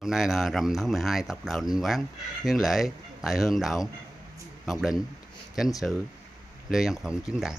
Hôm nay là rằm tháng 12, tộc đạo Định Quán hiến lễ tại Hương Đạo Ngọc Định, Chánh sự Lê Văn Phụng chứng đàn.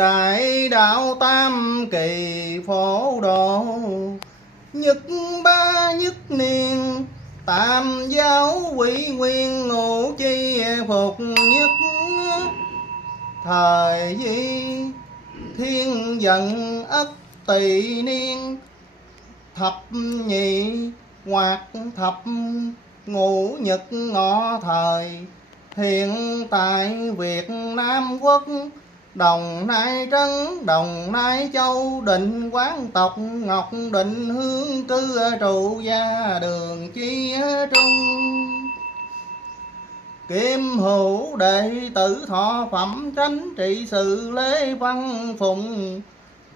Đại đạo tam kỳ phổ độ, nhất ba nhất niên tam giáo quỷ nguyên ngũ chi phục nhất. Thời di thiên dận ất tỵ niên thập nhị hoặc thập ngũ nhật ngọ thời. Hiện tại Việt Nam quốc, Đồng Nai Trấn, Đồng Nai Châu, Định Quán tộc Ngọc Định Hương cư trụ gia đường Chi Trung. Kim Hữu đệ tử thọ phẩm tránh trị sự Lễ Văn Phụng.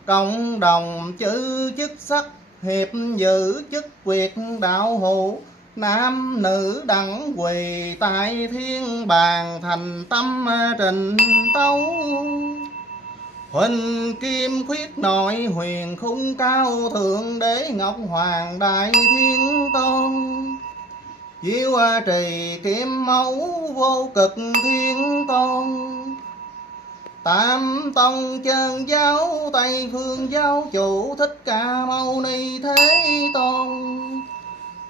Cộng đồng chữ chức sắc hiệp giữ chức việc đạo hữu. Nam nữ đẳng quỳ tại thiên bàn thành tâm trình tấu. Huỳnh kim khuyết nội huyền khung cao thượng đế ngọc hoàng đại thiên tôn. Diệu trì kim mẫu vô cực thiên tôn. Tam tông chân giáo Tây phương giáo chủ Thích Ca Mâu Ni Thế Tôn.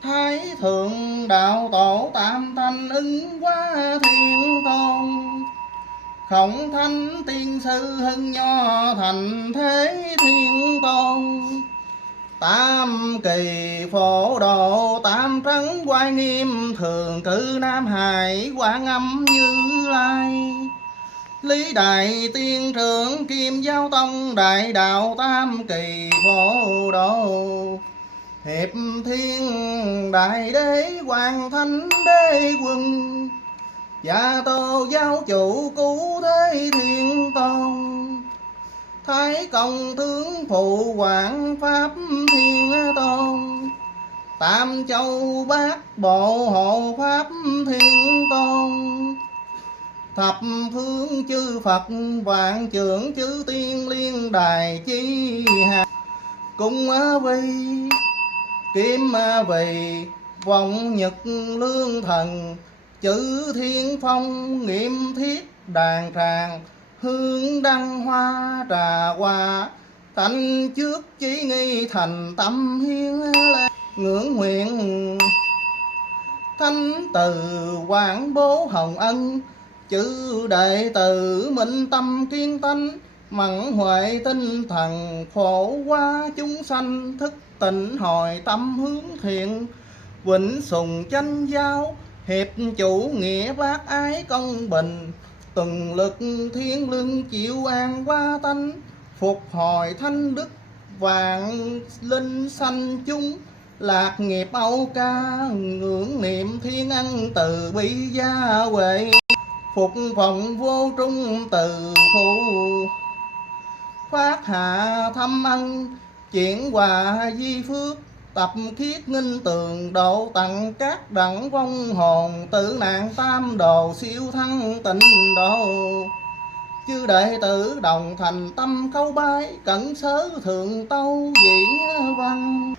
Thái thượng đạo tổ tam thanh ứng hóa thiên tôn. Khổng thánh tiên sư hưng nho thành thế thiên tôn. Tam kỳ phổ độ tam trấn oai nghiêm thường cử Nam Hải Quan Âm Như Lai. Lý Đại Tiên trưởng Kim Giáo Tông đại đạo tam kỳ phổ độ. Hiệp thiên đại đế hoàng thánh đế quân. Gia Tô giáo chủ cứu thế thiên tôn. Thái công tướng phụ quản pháp thiên tôn. Tam châu bát bộ hộ pháp thiên tôn. Thập phương chư Phật vạn trưởng chư tiên liên đài chi hạ. Cung vi kim vì vọng nhật lương thần. Chữ thiên phong nghiêm thiết đàn tràng. Hương đăng hoa trà hoa. Thành trước chí nghi thành tâm hiến lệ. Ngưỡng nguyện thánh từ quảng bố hồng ân. Chữ đệ tử minh tâm kiên tánh. Mẫn huệ tinh thần phổ hóa chúng sanh. Thức tỉnh hồi tâm hướng thiện. Vĩnh sùng chánh giáo hiệp chủ nghĩa bác ái công bình. Từng lực thiên lương chịu an qua tánh. Phục hồi thanh đức vạn linh sanh chúng. Lạc nghiệp âu ca ngưỡng niệm thiên ân từ bi gia huệ. Phục phòng vô trung từ phụ. Phát hạ thâm ân chuyển hòa di phước. Tập khiết nghinh tường độ tặng các đẳng vong hồn. Tử nạn tam đồ siêu thăng tịnh độ. Chư đệ tử đồng thành tâm câu bái. Cẩn sớ thượng tâu dĩ văn.